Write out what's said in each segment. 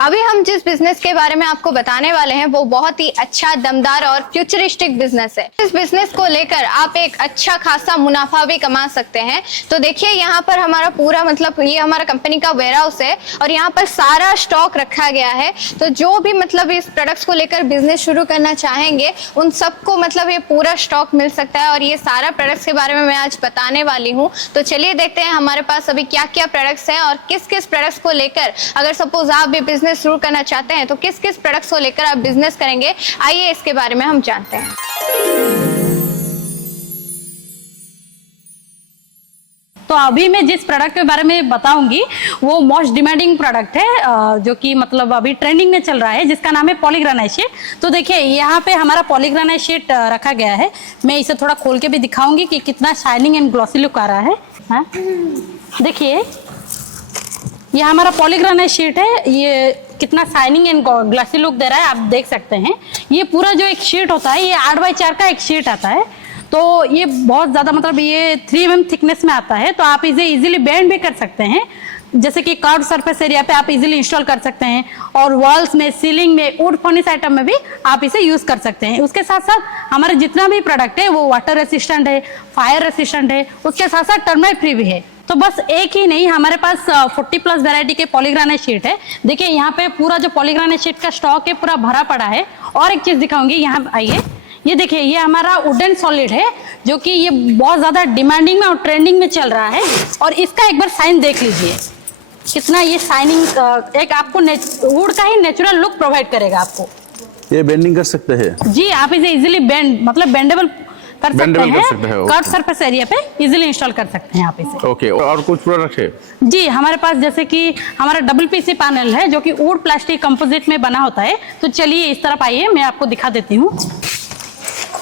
अभी हम जिस बिज़नेस के बारे में आपको बताने वाले हैं, वो बहुत ही अच्छा दमदार और फ्यूचरिस्टिक बिज़नेस है। इस बिज़नेस को लेकर आप एक अच्छा खासा मुनाफा भी कमा सकते हैं। तो देखिए, यहाँ पर हमारा पूरा मतलब ये हमारा कंपनी का वेयर हाउस है और यहाँ पर सारा स्टॉक रखा गया है। तो जो भी मतलब इस प्रोडक्ट्स को लेकर बिज़नेस शुरू करना चाहेंगे, उन सबको मतलब ये पूरा स्टॉक मिल सकता है और ये सारा प्रोडक्ट्स के बारे में मैं आज बताने वाली हूँ। तो चलिए देखते हैं हमारे पास अभी क्या क्या प्रोडक्ट्स हैं और किस किस प्रोडक्ट्स को लेकर अगर सपोज़ आप भी बिज़नेस शुरू करना चाहते हैं तो किस किस प्रोडक्ट्स को लेकर आप बिज़नेस करेंगे? आइए इसके बारे में हम जानते हैं। तो अभी मैं जिस प्रोडक्ट के बारे में बताऊँगी, वो मोस्ट डिमांडिंग प्रोडक्ट है जो कि मतलब अभी ट्रेंडिंग में चल रहा है, जिसका नाम है पॉलीग्रानाइट शीट तो देखिए, यहाँ पे हमारा पॉलीग्रानाइट शीट रखा गया है। मैं इसे थोड़ा खोल के भी दिखाऊँगी कि कितना शाइनिंग एंड ग्लॉसी लुक आ रहा है। हाँ? देखिए ये हमारा पॉलीग्रानाइट शीट है। ये कितना शाइनिंग एंड ग्लासी लुक दे रहा है, आप देख सकते हैं। ये पूरा जो एक शीट होता है, ये आठ बाई चार का एक शीट आता है। तो ये बहुत ज़्यादा मतलब ये थ्री एम थिकनेस में आता है तो आप इसे इजीली बैंड भी कर सकते हैं। जैसे कि कार्ड सरफेस एरिया पे आप इजीली इंस्टॉल कर सकते हैं, और वॉल्स में सीलिंग में वुड फर्निश आइटम में भी आप इसे यूज़ कर सकते हैं। उसके साथ साथ हमारे जितना भी प्रोडक्ट है, वो वाटर रेसिस्टेंट है फायर रेसिस्टेंट है, उसके साथ साथ टर्माइट फ्री भी है। तो बस एक ही नहीं हमारे पास फोर्टी प्लस वेराइटी के पॉलीग्रानाइट शीट है। देखिए यहाँ पे पूरा जो पॉलीग्रानाइट शीट का स्टॉक है पूरा भरा पड़ा है। और एक चीज़ दिखाऊँगी यहाँ आइए। ये देखिए ये हमारा वुडन सॉलिड है जो कि ये बहुत ज़्यादा डिमांडिंग में और ट्रेंडिंग में चल रहा है। और इसका एक बार साइन देख लीजिए। कितना ये शाइनिंग एक आपको वुड का ही नेचुरल लुक प्रोवाइड करेगा आपको। ये बेंडिंग कर सकते हैं? जी आप इसे इजीली बेंड मतलब बेंडेबल कर सकते हैं। कर्व सरफेस एरिया पे इजीली इंस्टॉल कर सकते हैं आप इसे। ओके और कुछ प्रोडक्ट है? जी हमारे पास जैसे कि हमारा डबल पीसी पैनल है जो कि वुड प्लास्टिक कंपोजिट में बना होता है। तो चलिए इस तरफ़ आइए मैं आपको दिखा देती हूँ।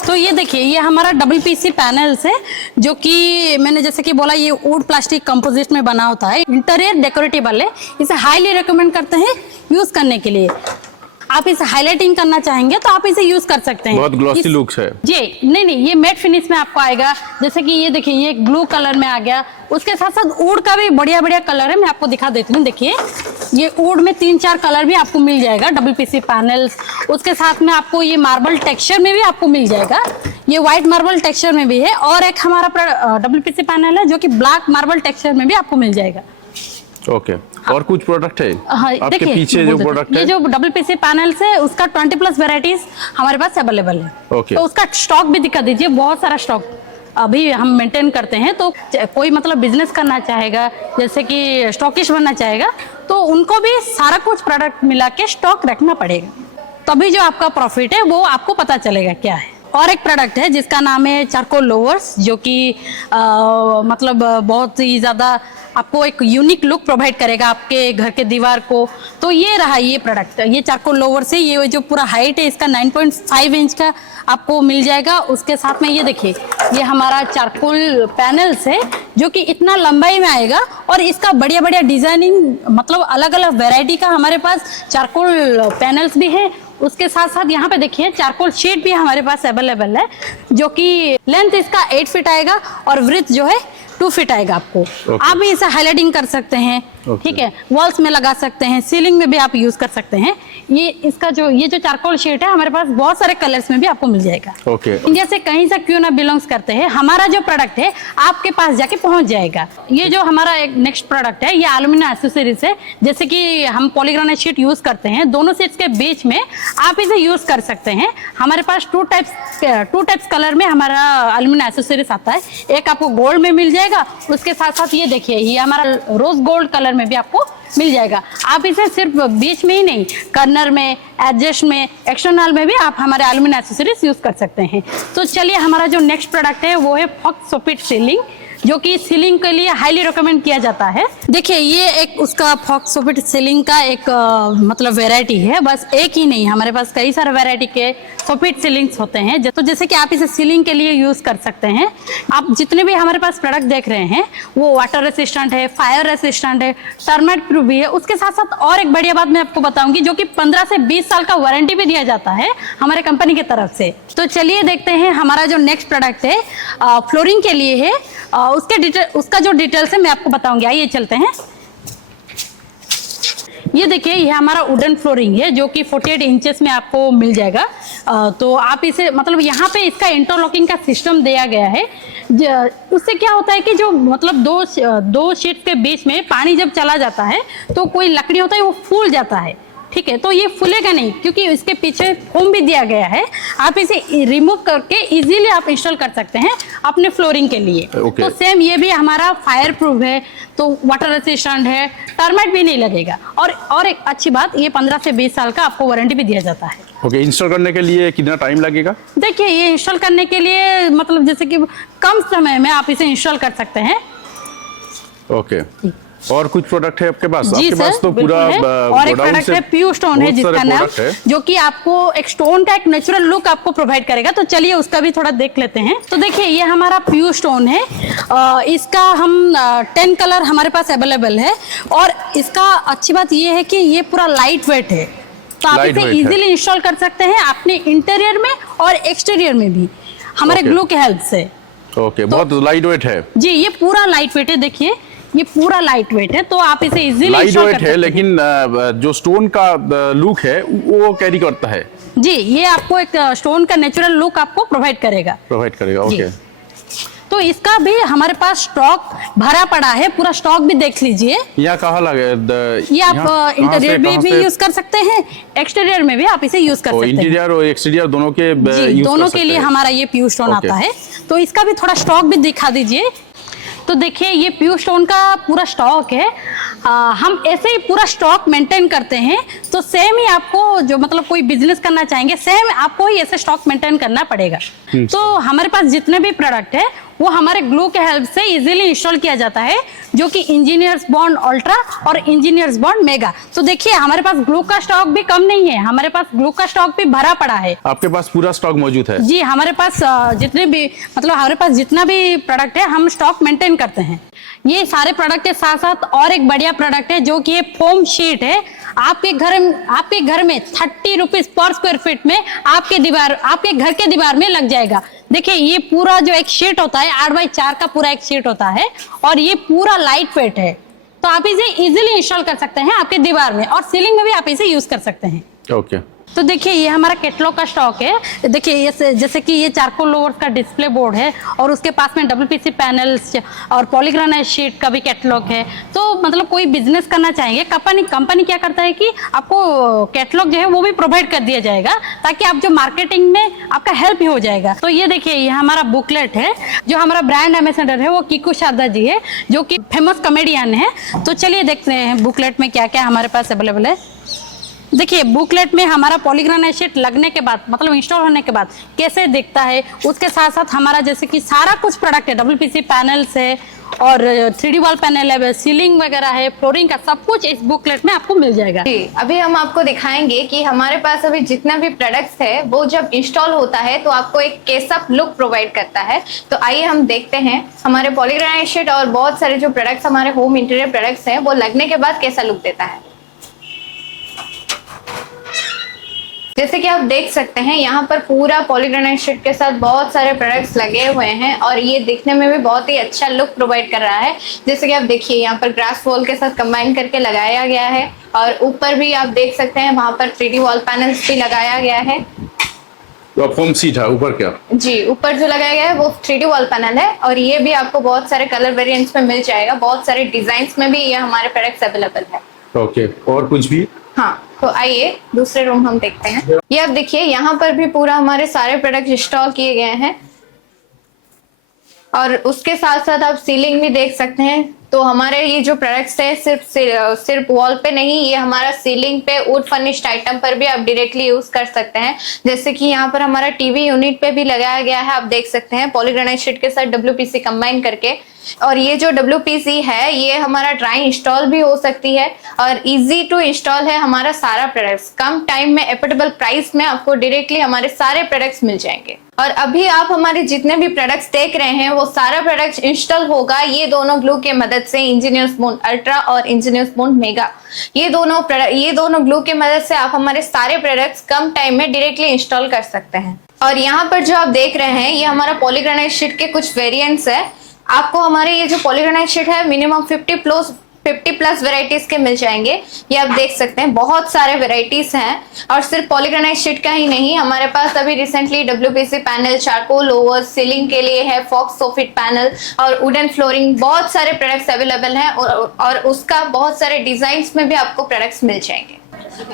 तो ये देखिए ये हमारा डबल पीसी पैनल्स है जो कि मैंने जैसे कि बोला ये वुड प्लास्टिक कंपोजिट में बना होता है। इंटीरियर डेकोरेटिबल है इसे हाईली रिकमेंड करते हैं यूज़ करने के लिए। आप इसे हाईलाइटिंग करना चाहेंगे तो आप इसे यूज़ कर सकते हैं। बहुत ग्लॉसी लुक्स है। जी नहीं नहीं ये मैट फिनिश में आपको आएगा। जैसे कि ये देखिए ये ब्लू कलर में आ गया। उसके साथ साथ ऊड का भी बढ़िया बढ़िया कलर है मैं आपको दिखा देती हूँ। देखिए ये ऊड में तीन चार कलर भी आपको मिल जाएगा। डबल पीसी पैनल्स उसके साथ में आपको ये मार्बल टेक्सचर में भी आपको मिल जाएगा। ये व्हाइट मार्बल टेक्सचर में भी है। और एक हमारा डबल पीसी पैनल है जो कि ब्लैक मार्बल टेक्सचर में भी आपको मिल जाएगा। ओके और कुछ प्रोडक्ट है? हाँ, आपके पीछे जो देते हैं। प्रोडक्ट ये जो डबल पीसी पैनल्स है उसका ट्वेंटी प्लस वेराइटीज हमारे पास अवेलेबल है। Okay. तो उसका स्टॉक भी दिखा दीजिए बहुत सारा स्टॉक अभी हम मेंटेन करते हैं। तो कोई मतलब बिज़नेस करना चाहेगा जैसे कि स्टॉकिश बनना चाहेगा तो उनको भी सारा कुछ प्रोडक्ट मिला के स्टॉक रखना पड़ेगा। तभी जो आपका प्रॉफिट है वो आपको पता चलेगा क्या है। और एक प्रोडक्ट है जिसका नाम है चारकोल लोवर्स जो कि मतलब बहुत ही ज़्यादा आपको एक यूनिक लुक प्रोवाइड करेगा आपके घर के दीवार को। तो ये रहा ये प्रोडक्ट ये चारकोल लोवर से ये जो पूरा हाइट है, इसका 9.5 इंच का आपको मिल जाएगा। उसके साथ में ये देखिए, ये हमारा चारकोल पैनल्स है, जो कि इतना लंबाई में आएगा और इसका बढ़िया बढ़िया डिज़ाइनिंग मतलब अलग अलग वेराइटी का हमारे पास चारकोल पैनल्स भी है। उसके साथ साथ यहाँ पे देखिए चारकोल शीट भी हमारे पास अवेलेबल है, जो कि लेंथ इसका एट फिट आएगा और वृथ जो है टू फिट आएगा आपको Okay. आप भी इसे हाईलाइटिंग कर सकते हैं ठीक Okay. ठीक है वॉल्स में लगा सकते हैं सीलिंग में भी आप यूज़ कर सकते हैं ये इसका जो ये जो चारकोल शीट है हमारे पास बहुत सारे कलर्स में भी आपको मिल जाएगा। Okay okay. इंडिया से कहीं से क्यों ना बिलोंग्स करते हैं हमारा जो प्रोडक्ट है आपके पास जाके पहुँच जाएगा। ये जो हमारा एक नेक्स्ट प्रोडक्ट है ये एल्यूमिनियम एसेसरीज है। जैसे कि हम पॉलीग्रानाइट शीट यूज़ करते हैं दोनों शीट्स के बीच में आप इसे यूज़ कर सकते हैं। हमारे पास two types two types colour में हमारा एल्यूमिनियम एसेसरीज आता है। एक आपको गोल्ड में मिल जाएगा उसके साथ साथ ये देखिए ये हमारा रोज गोल्ड कलर में भी आपको मिल जाएगा। आप इसे सिर्फ़ बीच में ही नहीं कर्नर में, एडजस्ट में, एक्सटर्नल में भी आप हमारे एल्यूमिनियम एसेसरीज यूज़ कर सकते हैं। तो चलिए हमारा जो नेक्स्ट प्रोडक्ट है, वो है फॉक्स सोपिट सीलिंग जो कि सीलिंग के लिए हाईली रिकमेंड किया जाता है। देखिए ये एक उसका फॉक्स सोपिट सीलिंग का एक अ, मतलब वेराइटी है। बस एक ही नहीं हमारे पास कई सारे वेराइटी के सोफिट सीलिंग्स होते हैं। तो जैसे कि आप इसे सीलिंग के लिए यूज़ कर सकते हैं। आप जितने भी हमारे पास प्रोडक्ट देख रहे हैं वो वाटर रेसिस्टेंट है फायर रेसिस्टेंट है टर्मेट प्रूफ भी है। उसके साथ साथ और एक बढ़िया बात मैं आपको बताऊँगी जो कि 15 से 20 साल का वारंटी भी दिया जाता है हमारे कंपनी की तरफ़ से। तो चलिए देखते हैं हमारा जो नेक्स्ट प्रोडक्ट है फ्लोरिंग के लिए है। उसके डिटेल उसका जो डिटेल्स है मैं आपको बताऊँगी। आइए चलते हैं। ये देखिए ये हमारा वुडन फ्लोरिंग है जो कि 48 इंचेस में आपको मिल जाएगा। अ, तो आप इसे मतलब यहाँ पे इसका इंटरलॉकिंग का सिस्टम दिया गया है। उससे क्या होता है कि जो मतलब दो दो शीट के बीच में पानी जब चला जाता है तो कोई लकड़ी होता है वो फूल जाता है। ठीक है तो ये फूलेगा नहीं क्योंकि इसके पीछे फोम भी दिया गया है। आप इसे रिमूव करके इजीली आप इंस्टॉल कर सकते हैं अपने फ्लोरिंग के लिए। Okay. तो सेम ये भी हमारा फायर प्रूफ है तो वाटर रेसिस्टेंट है टर्माइट भी नहीं लगेगा। और और एक अच्छी बात ये 15 से 20 साल का आपको वारंटी भी दिया जाता है। ओके इंस्टॉल करने के लिए कितना टाइम लगेगा? देखिए ये इंस्टॉल करने के लिए मतलब जैसे कि कम समय में आप इसे इंस्टॉल कर सकते हैं। ओके और कुछ प्रोडक्ट है आपके पास? जी आपके पास तो पूरा और एक प्रोडक्ट है प्यू स्टोन है जिसका नाम जो कि आपको एक स्टोन का एक नेचुरल लुक आपको प्रोवाइड करेगा। तो चलिए उसका भी थोड़ा देख लेते हैं। तो देखिए ये हमारा प्यू स्टोन है। इसका हम टेन कलर हमारे पास अवेलेबल है। और इसका अच्छी बात ये है कि ये पूरा लाइट वेट है। तो आप इसे। इजीली इंस्टॉल कर सकते हैं अपने इंटीरियर में और एक्सटीरियर में भी। हमारे. ग्लू के हेल्प से। ओके बहुत लाइट वेट है। जी ये पूरा लाइट वेट है देखिए। ये पूरा लाइट वेट है तो आप इसे इजीली लाइट कर वेट सकते है। लेकिन जो स्टोन का लुक है वो कैरी करता है। जी ये आपको एक स्टोन का नेचुरल लुक आपको प्रोवाइड करेगा। प्रोवाइड करेगा ओके तो इसका भी हमारे पास स्टॉक भरा पड़ा है पूरा स्टॉक भी देख लीजिए। यहाँ कहाँ लगे द- ये आप इंटीरियर में भी यूज़ कर सकते हैं एक्सटीरियर में भी आप इसे यूज़ कर सकते हैं। इंटीरियर और एक्सटीरियर दोनों के जी दोनों के लिए हमारा ये प्यू स्टोन आता है। तो इसका भी थोड़ा स्टॉक भी दिखा दीजिए। तो देखिए ये प्यू स्टोन का पूरा स्टॉक है। आ, हम ऐसे ही पूरा स्टॉक मेंटेन करते हैं तो सेम ही आपको जो मतलब कोई बिज़नेस करना चाहेंगे सेम आपको ही ऐसे स्टॉक मेंटेन करना पड़ेगा। तो हमारे पास जितने भी प्रोडक्ट है वो हमारे ग्लू के हेल्प से इजीली इंस्टॉल किया जाता है जो कि इंजीनियर्स बॉन्ड अल्ट्रा और इंजीनियर्स बॉन्ड मेगा तो देखिए हमारे पास ग्लू का स्टॉक भी कम नहीं है हमारे पास ग्लू का स्टॉक भी भरा पड़ा है। आपके पास पूरा स्टॉक मौजूद है? जी हमारे पास जितने भी मतलब हमारे पास जितना भी प्रोडक्ट है हम स्टॉक मेंटेन करते हैं। ये सारे प्रोडक्ट के साथ साथ और एक बढ़िया प्रोडक्ट है जो कि ये फोम शीट है। आपके घर आपके घर में thirty rupees per square feet में आपके दीवार, आपके घर के दीवार में लग जाएगा। देखिए, ये पूरा जो एक शीट होता है, आठ बाई चार का पूरा एक शीट होता है और ये पूरा लाइट वेट है। तो आप इसे इजिली इंस्टॉल कर सकते हैं आपके दीवार में और सीलिंग में भी आप इसे यूज़ कर सकते हैं। ओके तो देखिए, ये हमारा कैटलॉग का स्टॉक है। देखिए, ये जैसे कि ये चारकोल लोवर्स का डिस्प्ले बोर्ड है और उसके पास में डब्ल्यू पैनल्स और पॉलीग्रानाइट शीट का भी कैटलॉग है। तो मतलब कोई बिज़नेस करना चाहेंगे कंपनी कंपनी क्या करता है कि आपको कैटलॉग जो है वो भी प्रोवाइड कर दिया जाएगा ताकि आप जो मार्केटिंग में आपका हेल्प हो जाएगा। तो ये देखिए, ये हमारा बुकलेट है, जो हमारा ब्रांड एम्बेसडर है, वो किकू शारदा जी है, जो कि फ़ेमस कॉमेडियन है। तो चलिए देखते हैं बुकलेट में क्या क्या हमारे पास अवेलेबल है। देखिए बुकलेट में हमारा पॉलीग्रानाइट शीट लगने के बाद मतलब इंस्टॉल होने के बाद कैसे दिखता है, उसके साथ साथ हमारा जैसे कि सारा कुछ प्रोडक्ट है डबल डब्ल्यू पैनल्स है और थ्री डी वॉल पैनल है सीलिंग वगैरह है फ्लोरिंग का सब कुछ इस बुकलेट में आपको मिल जाएगा। जी, अभी हम आपको दिखाएँगे कि हमारे पास अभी जितना भी प्रोडक्ट्स है, वो जब इंस्टॉल होता है तो आपको एक कैसा लुक प्रोवाइड करता है। तो आइए हम देखते हैं, हमारे पॉलीग्रानाइट और बहुत सारे जो प्रोडक्ट्स हमारे होम इंटीरियर प्रोडक्ट्स हैं, वो लगने के बाद कैसा लुक देता है। जैसे कि आप देख सकते हैं यहाँ पर पूरा पॉलीग्रेनाइट शीट के साथ बहुत सारे प्रोडक्ट्स लगे हुए हैं और ये दिखने में भी बहुत ही अच्छा लुक प्रोवाइड कर रहा है। जैसे कि आप देखिए यहाँ पर ग्रास वॉल के साथ कंबाइन करके लगाया गया है और ऊपर भी आप देख सकते हैं वहाँ पर थ्री वॉल पैनल्स भी लगाया गया है। तो फोम सीट है ऊपर क्या? जी ऊपर जो लगाया गया है वो थ्री वॉल पैनल है और ये भी आपको बहुत सारे कलर वेरिएंट्स में मिल जाएगा। बहुत सारे डिज़ाइन में भी ये हमारे प्रोडक्ट्स अवेलेबल है। ओके और कुछ भी? हाँ। तो आइए, दूसरे रूम हम देखते हैं। ये अब देखिए, यहाँ पर भी पूरा हमारे सारे प्रोडक्ट इंस्टॉल किए गए हैं। और उसके साथ साथ आप सीलिंग भी देख सकते हैं। तो हमारे ये जो प्रोडक्ट्स है, सिर्फ़ सिर्फ़ वॉल पे नहीं, ये हमारा सीलिंग पे वुड फर्निश्ड आइटम पर भी आप डायरेक्टली यूज़ कर सकते हैं। जैसे कि यहाँ पर हमारा टीवी यूनिट पे भी लगाया गया है, आप देख सकते हैं पॉलीग्रेनाइट शीट के साथ डब्ल्यूपीसी कंबाइन करके। और ये जो डब्ल्यू है, ये हमारा ड्राई इंस्टॉल भी हो सकती है और इजी टू इंस्टॉल है हमारा सारा प्रोडक्ट्स कम टाइम में एफोर्डेबल प्राइस में आपको डायरेक्टली हमारे सारे प्रोडक्ट्स मिल जाएँगे। और अभी आप हमारे जितने भी प्रोडक्ट्स देख रहे हैं, वो सारा प्रोडक्ट इंस्टॉल होगा। ये दोनों ग्लू के मदद से इंजीनियर्स बोन अल्ट्रा और इंजीनियर्स बोन मेगा ये दोनों ये दोनों ग्लू के मदद से आप हमारे सारे प्रोडक्ट्स कम टाइम में डायरेक्टली इंस्टॉल कर सकते हैं। और यहाँ पर जो आप देख रहे हैं, ये हमारा पॉलीग्रेनाइट शीट के कुछ वेरियंट्स है। आपको हमारे ये जो पॉलीग्रेनाइट शीट है मिनिमम 50 प्लस 50 प्लस वेराइटीज के मिल जाएँगे। ये आप देख सकते हैं बहुत सारे वेराइटीज हैं। और सिर्फ़ पॉलीग्रेनाइट शीट का ही नहीं हमारे पास अभी recently W panel charcoal louver ceiling के लिए है फॉक्स सोफिट पैनल और वुडन फ्लोरिंग बहुत सारे प्रोडक्ट्स अवेलेबल हैं और, और उसका बहुत सारे डिज़ाइन में भी आपको प्रोडक्ट्स मिल जाएँगे।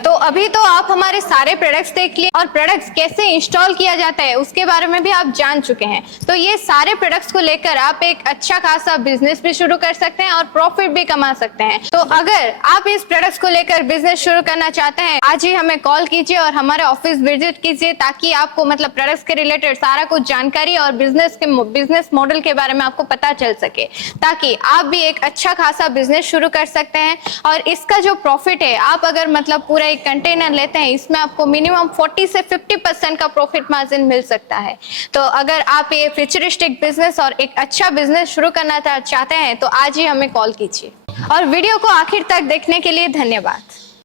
तो अभी तो आप हमारे सारे प्रोडक्ट्स देख लिए और प्रोडक्ट्स कैसे इंस्टॉल किया जाता है, उसके बारे में भी आप जान चुके हैं। तो ये सारे प्रोडक्ट्स को लेकर आप एक अच्छा खासा बिज़नेस भी शुरू कर सकते हैं और प्रॉफिट भी कमा सकते हैं। तो अगर आप इस प्रोडक्ट्स को लेकर बिज़नेस शुरू करना चाहते हैं, आज ही हमें कॉल कीजिए और हमारे ऑफ़िस विज़िट कीजिए ताकि आपको मतलब प्रोडक्ट्स के रिलेटेड सारा कुछ जानकारी और बिज़नेस के बिज़नेस मॉडल के बारे में आपको पता चल सके। ताकि आप भी एक अच्छा खासा बिज़नेस शुरू कर सकते हैं और इसका जो प्रॉफिट है, आप अगर मतलब पूरा एक कंटेनर लेते हैं, इसमें आपको मिनिमम 40 से 50 परसेंट का प्रॉफिट मार्जिन मिल सकता है। तो अगर आप ये फ्यूचरिस्टिक बिज़नेस और एक अच्छा बिज़नेस शुरू करना चाहते हैं तो आज ही हमें कॉल कीजिए। और वीडियो को आखिर तक देखने के लिए धन्यवाद।